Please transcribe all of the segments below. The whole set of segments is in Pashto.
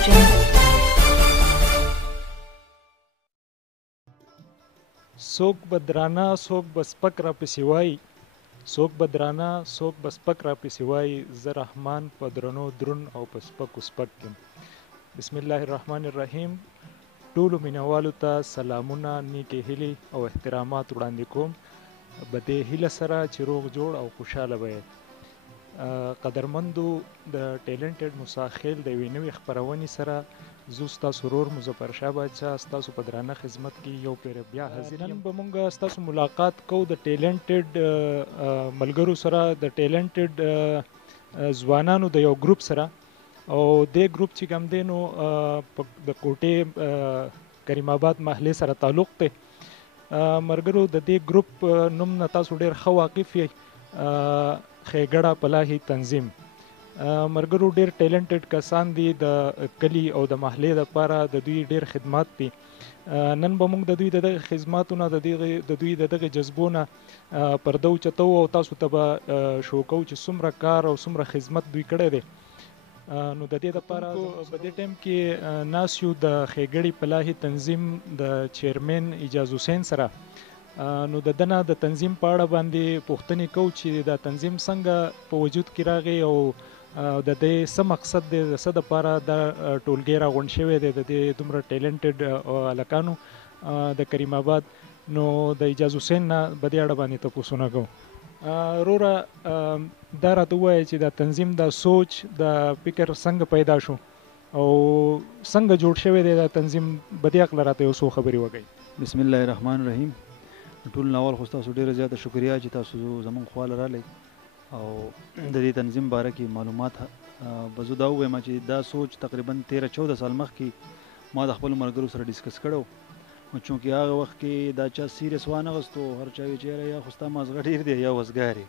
څوک بدرانه څوک بسپک را پسې وایي څوک بدرانه څوک بسپک را پسې وایي زه رحمان په درنو درون او په سپکو سپک یم. بسم الله الرحمن الرحیم. ټولو مینوالو ته سلامونه، نیکې هیلې او احترامات وړاندې کوم په دې هیله سره چې روغ جوړ او خوشحاله به یې. قدرمندو د ټیلنټډ موساخیل د یوې نوې خپرونې سره زه ستاسو ورور مظفر شاه باچا ستاسو په درانه خدمت کې یو پیر بیا حاضر یم. نن به مونږ ستاسو ملاقات کوو د ټیلنټډ ملګرو سره، د ټیلنټډ ځوانانو د یو ګروپ سره، او دې ګروپ چې کوم دی نو د کوټې کریم آباد محلې سره تعلق دی. ملګرو د دې ګروپ نوم نه تاسو ډېر ښه واقف یئ، خیګړه پلاهي تنظیم. ملګرو ډېر ټیلنټډ کسان دي، د کلي او د محلې لپاره د دوی ډېر خدمات دي. نن به موږ د دوی د دغه خدماتو نه، د دوی د دغه جذبو نه پرده اوچتو او تاسو ته به شو کوو چې څومره کار او څومره خدمت دوی کړی دی. نو د دې لپاره په دې ټایم کې ناست یو د خیګړې پلاهي تنظیم د چیرمن اجاز حسین سره. نو د دنه د تنظیم په اړه باندې پوښتنې کوو چې دا تنظیم څنګه په وجود کې راغی او د دې څه مقصد دی، د څه دپاره دا ټولګی راغونډ شوی دی د دې دومره ټیلنټډ هلکانو د کریم آباد. نو د اجاز حسین نه په دې اړه باندې تپوسونه کوو. وروره دا راته ووایه چې دا تنظیم دا سوچ دا فکر څنګه پیدا شو او څنګه جوړ شوی دی دا تنظیم؟ په دې هکله راته یو څو خبرې وکړئ. بسم الله الرحمن الرحیم. ټول ناول خو تاسو ډېره زیاته شکریا چې تاسو زموږ خواله راغلی او د دې تنظیم باره کې معلومات. به زه دا ووایم چې دا سوچ تقریبا 13-14 سال مخکې ما د خپلو ملګرو سره ډسکس کړی و. چونکې هغه وخت کې دا چا سیریس وانغستو، هر چا وی چې یاره یا خو ستا مازغه ډېر دی یا وزګار یې.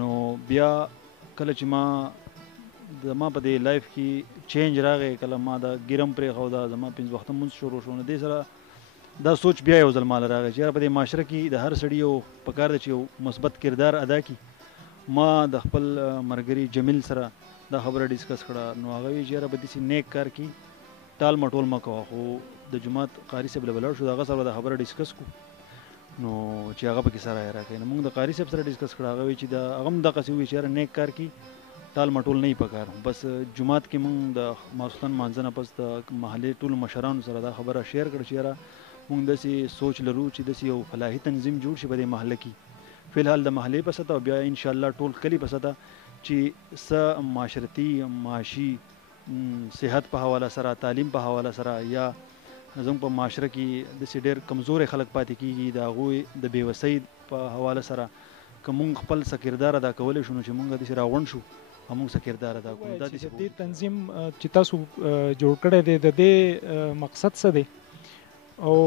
نو بیا کله چې ما په دې لایف کې چینج راغی، کله ما دا ګیرم پرېښوده، زما 5 وخته مونځ شروع شو، نو دې سره دا سوچ بیا یو ځل ماله راغی چې یاره په دې معاشره کې د هر سړي یو پکار دی چې یو مثبت کردار ادا کړي. ما د خپل ملګري جمیل سره دا خبره ډسکس کړه. نو هغه وی چې یاره په داسې نیک کار کې ټال مټول مه کوه. خو د جومات قاري صاحب له ولاړ شو، د هغه سره دا خبره ډسکس کړو نو چې هغه پکې سره راکوي. نو موږ د قاري صاحب سره ډسکس کړه. هغه وی چې دا هغه هم دقسې ووایي چې یاره نیک کار کې ټال مټول نه وي پکار. بس جومات کې موږ د ماسخوتن مانځه نه پس د محلې ټولو مشرانو سره دا خبره شیر کړه چې یاره موږ داسې سوچ لرو چې داسې یو فلاحي تنظیم جوړ شي په دې محله کې، فی الحال د محلې په سطح او بیا انشاءالله ټول کلي په سطح، چې څه معاشرتي معاشي صحت په حواله سره، تعلیم په حواله سره، یا زموږ په معاشره کې داسې ډېر کمزوري خلک پاتې کېږي د هغوی د بېوسۍ په حواله سره که موږ خپل څه کردار ادا کولی شو نو چې موږ داسې راغونډ شو او موږ څه کردار ادا کړو. د دې تنظیم چې تاسو جوړ کړی دی د دې مقصد څه دی او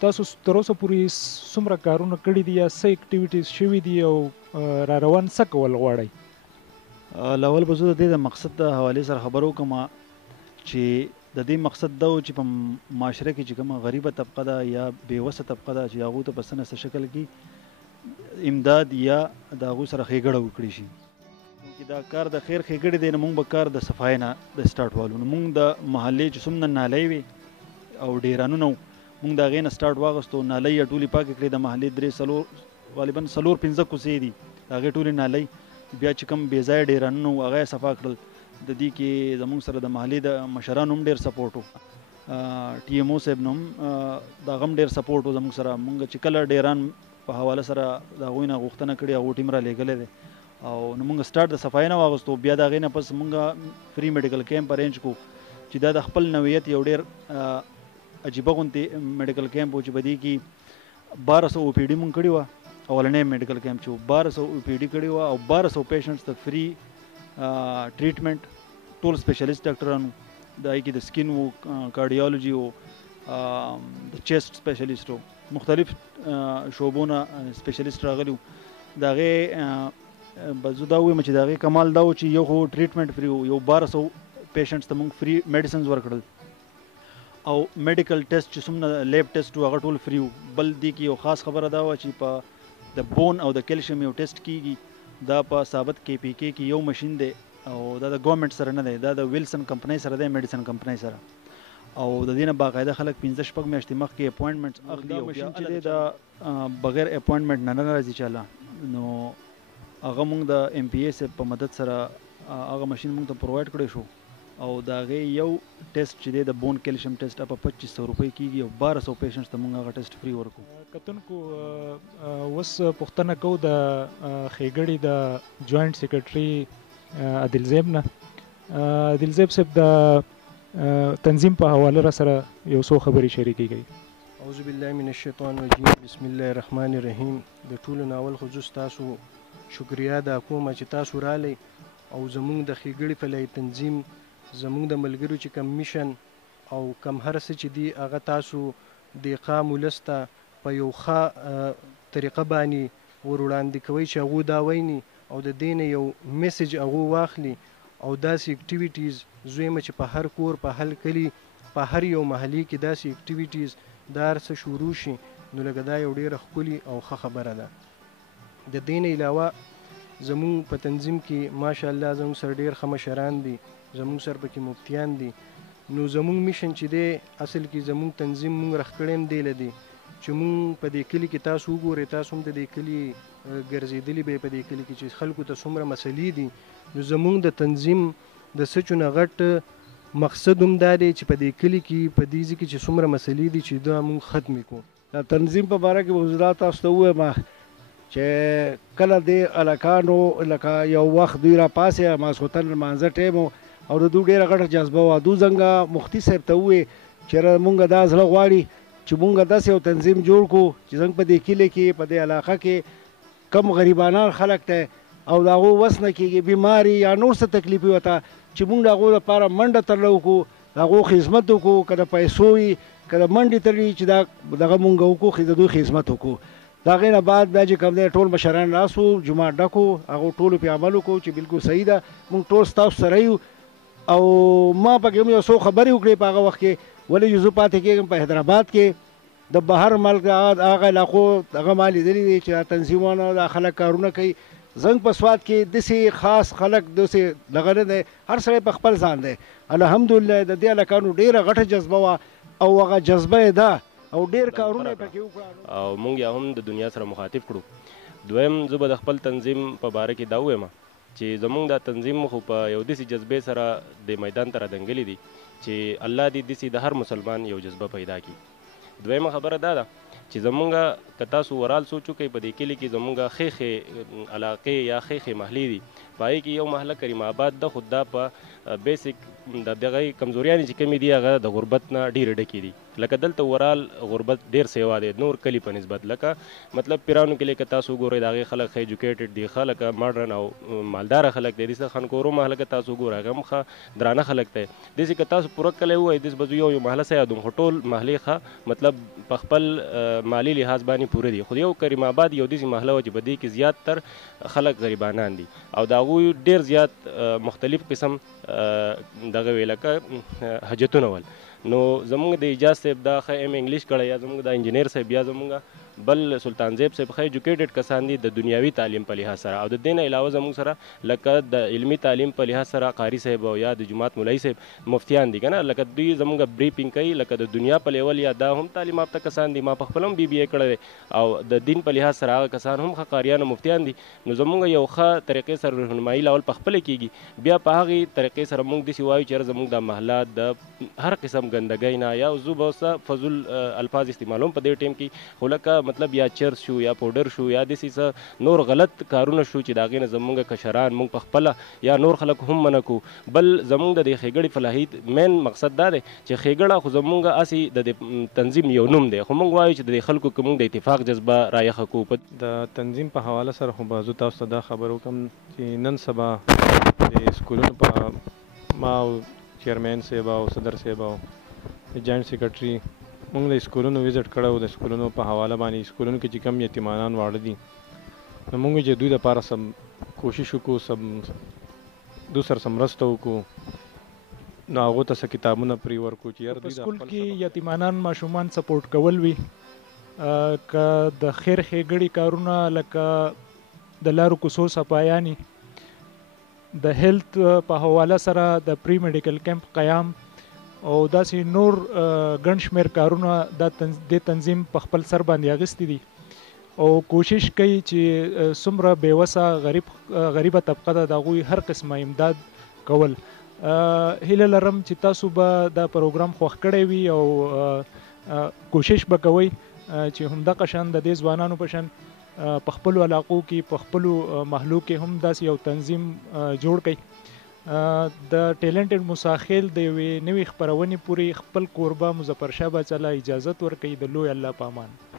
تاسو تر اوسه پورې څومره کارونه کړي دي یا څه اکټیویټیز شوي دي او را روان څه کول غواړئ؟ اول به زه د دې د مقصد د حوالې سره خبر وکړم چې د دې مقصد دا و چې په معاشره کې چې کومه غریبه طبقه ده یا بېوسه طبقه ده چې هغوی ته په څه نه څه شکل کې امداد یا د هغوی سره ښېګړه وکړي شي. چې دا کار د خیر ښېګړې دی نو موږ به کار د صفایۍ نه د سټارټ والو. نو موږ د محلې چې څومره نالۍ وې او ډیرانونه وو موږ د هغې نه سټارټ واخیستو. نالۍ یې ټولې پاکې کړې، د محلې 3 غالبا 4-5 کوڅې دي، د هغې ټولې نالۍ. بیا چې کوم بې ځایه ډیرانونه وو هغه یې صفا کړل. د دې کې زموږ سره د محلې د مشرانو هم ډېر سپورټ وو، ټي ایم او صاحب نو هم د هغه هم ډېر سپورټ وو زموږ سره. موږ چې کله ډیران په حواله سره د هغوی نه غوښتنه کړې هغو ټیم را لېږلی دی او نو موږ سټارټ د صفایۍ نه واغستو. بیا د هغې نه پس موږ فري میډیکل کیمپ ارینج کړو چې دا د خپل نوعیت یو ډېر عجیبه غوندې میډیکل کیمپ و چې په دې کې 1200 او پی ډي مونږ کړې وه. اولنی میډیکل کیمپ چې 1200 او پی ډي کړې وه او 1200 پیشنټس ته فري ټریټمنټ، ټول سپیشلیست ډاکټرانو، د هغې کې د سکین و، کارډیالوجي و، د چیسټ سپیشلیسټ و، مختلف شعبو نه سپیشلیسټ راغلي وو. د هغې به زه دا ووایم چې د هغې کمال دا و چې یو خو ټریټمنټ فري و، یو 1200 پیشنټس ته مونږ فري میډیسنز ورکړل او میډیکل ټیسټ چې څومره لیب ټیسټ و هغه ټول فري و. بل دې کې یو خاص خبره دا وه چې په د بون او د کیلشیم یو ټیسټ کېږي، دا په ثابت کې پی کې یو مشین دی او دا د ګورنمنت سره نه دی، دا د ویلسن کمپنۍ سره دی، میډیسن کمپنۍ سره. او د دې نه باقاعده خلک 15-16 میاشتې مخکې اپوینټمنټ اخلي او بیا چې دی د بغیر اپوینټمنټ نه راځي چاله. نو هغه موږ د ایم پی اے په مدد سره هغه ماشین موږ ته پرووایډ کړی شو او د هغې یو ټیسټ چې دی د بون کیلشیم ټیسټ په 2500 روپۍ کېږي او 1200 پیشنټس ته موږ هغه ټیسټ فری ورکو. کتونکو اوس پوښتنه کوو د ښېګړې د جوائنټ سیکرټري عادل زیب نه. عادل زیب صاحب د تنظیم په حواله را سره یو څو خبرې شریکې کړي. اعوذ بالله من الشیطان الرجیم، بسم الله الرحمن الرحیم. د ټولو ناول خو زه تاسو شکریا ادا کوم چې تاسو رالی او زمونږ د ښېګړې فلاحي تنظیم زمونږ د ملګرو چې کم میشن او کم هر څه چې دي هغه تاسو د قام ولس ته په یو ښه طریقه باندې ور وړاندې کوئ چې هغوی دا ویني او د دې نه یو میسج هغوی واخلي او داسې اکټیویټیز زویمه چې په هر کور، په هر کلي، په هر یو محلي کې داسې اکټیویټیز دا هر څه شروع شي، نو لکه دا یو ډېره ښکلي او ښه خبره ده. د دې نه علاوه زمونږ په تنظیم کې ماشاءالله زمونږ سره ډېر ښه مشران دي، زمونږ سره پکې مفتیان دي. نو زمونږ میشن چې دی اصل کې زمونږ تنظیم مونږ رخکړی هم دی لدی چې مونږ په دې کلي کې تاسو وګورئ، تاسو هم د دې کلي ګرځېدلي به په دې کلي کې چې خلکو ته څومره مسلې دي. نو زمونږ د تنظیم د سچو نه غټ مقصد هم دا دی چې په دې کلي کې په دې ځای کې چې څومره مسلې دي چې دا مونږ ختمې کړو. د تنظیم په باره کې حضرات تاسو ته ووایم چې کله د الکانو لکه یو وخت دوی را پاسې ماسخوتن لمانځه ټیم او د دوی ډېره غټه جذبه وه. دو زنګه مفتي صاحب ته ووایې چې مونږ دا زړه غواړي چې مونږ داسې یو تنظیم جوړ کړو چې زموږ په دې کلي کې په دې علاقه کې کم غریبانان خلک ته او د هغو وس نه کېږي بیماري یا نور څه تکلیف وته چې مونږ د هغو لپاره منډه ترله وکړو، د هغو خدمت وکړو، که د پیسو وي که د منډې ترلي چې دغه مونږ وکړو، د دوی خدمت وکړو. د هغې نه بعد بیا چې کوم دی ټول مشران راس وو، جومات ډک وو، هغو ټولو پې عمل وکړو چې بلکل صحیح ده، مونږ ټول ستاسو سره یو. او ما پکې هم یو څو خبرې وکړې په هغه وخت کې، ولې چې زه پاتې کېږم په حیدرآباد کې د بهر ملک هغه علاقو هغه ما لیدلي دي چې دا تنظیمونه دا خلک کارونه کوي. زنګ په سوات کې داسې خاص خلک داسې دغه نه دی، هر سړی په خپل ځان دی. الحمدلله د دې هلکانو ډېره غټه جذبه وه او هغه جذبه یې ده او ډېر کارونه یې پکې وکړه او موږ یې هم د دنیا سره مخاطب کړو. دویم زه به د خپل تنظیم په باره کې دا ووایم چې زمونږ دا تنظیم خو په یو داسې جذبې سره د میدان ته رادنګلي دي چې الله دې داسې د هر مسلمان یو جذبه پیدا کړي. دویمه خبره دا ده چې زمونږ که تاسو ورال سوچو کوئ په دې کلي کې زمونږ ښې علاقې یا ښې محلې دي، په هغې کې یو محله کریم آباد ده، خو دا په بیسک د دغه کمزوریانې چې کمې دي هغه د غربت نه ډېرې ډکې دي. لکه دلته ورال غربت ډېر سیوا دی نور کلي په نسبت. لکه مطلب پیرانو کلي که تاسو وګورئ د هغې خلک ښه ایجوکیټډ دي، ښه لکه ماډرن او مالداره خلک دی. داسې خانکورو محله که تاسو وګورئ هغه هم ښه درانه خلک دی. داسې که تاسو پوره کلی ووایئ داسې به زه یو محله څه یادوم، خو ټول محلې ښه مطلب په خپل مالي لحاظ باندې پوره دي. خو یو کریم آباد یو داسې محله وه چې په دې کې زیات تر خلک غریبانان دي او د هغوی ډېر زیات مختلف قسم دغه وی لکه حاجتونه ول. نو زمونږ د اجاز صاحب دا ښه ایم انګلیش کړی یا زمونږ د انجینیر صاحب یا زمونږ بل سلطان زیب صاحب ښه ایجوکیټډ کسان دي د دنیاوي تعلیم په لحاظ سره. او د دې نه علاوه زمونږ سره لکه د علمي تعلیم په لحاظ سره قاري صاحب او یا د جماعت مولوي صاحب مفتیان دي که نه، لکه دوی زمونږ بریفینګ کوي لکه د دنیا په لیول یا دا هم تعلیم یافته کسان دي. ما په خپل هم BBA کړی دی او د دین په لحاظ سره هغه کسان هم ښه قاریان او مفتیان دي. نو زمونږ یو ښه طریقې سره رهنمایي لاول په خپله کېږي، بیا په هغې طریقې سره مونږ داسې وایو چې زمونږ دا محله د هر قسم ګندګۍ نه یا زه به څه فضول الفاظ استعمالوم په دې ټیم کې، خو لکه مطلب یا چرس شو یا پوډر شو یا داسې څه نور غلط کارونه شو چې د هغې نه زمونږ کشران مونږ په خپله یا نور خلک هم منع کړو. بل زمونږ د دې ښېګړې فلاحي مین مقصد دا دی چې ښېګړه خو زمونږ هسې د دې تنظیم یو نوم دی، خو مونږ وایو چې د دې خلکو که مونږ د اتفاق جذبه رایخه کړو. د تنظیم په حواله سره خو به زه تاسو ته دا خبر وکړم چې نن سبا د سکولونو په ما او چیرمین صاحب او صدر صاحب او جوائنټ سیکرټري مونږ د سکولونو وزټ کړی و. د سکولونو په حواله باندې سکولونو کې چې کم یتیمانان واړه دي نو مونږ چې دوی دپاره سب کوشش وکړو، سب دوی سره مرسته وکړو، نو هغو ته څه کتابونه پرې ورکړو چې یار دوی په سکول کې یتیمانان ماشومان سپورټ کول وي، که د خیر ښېګړې کارونه لکه د لارو کوڅو صفایانې د هیلث په حواله سره د پری میډیکل کیمپ قیام او داسې نور ګڼ شمېر کارونه د تنظیم په خپل سر باندې اخیستي دي او کوشش کوي چې څومره بېوسه غریبه طبقه ده د هغوی هر قسمه امداد کول. هیله لرم چې تاسو به دا پروګرام خوښ کړی وي او کوشش به کوئ چې همدغه شان د دې ځوانانو په شان په خپلو علاقو کې په خپلو محلو کې هم داسې یو تنظیم جوړ کړئ. د ټیلنټډ موساخیل د یوې نوې خپرونې پورې خپل کوربه مظفر شاه باچا له اجازت ورکوي. د لوی الله په امان.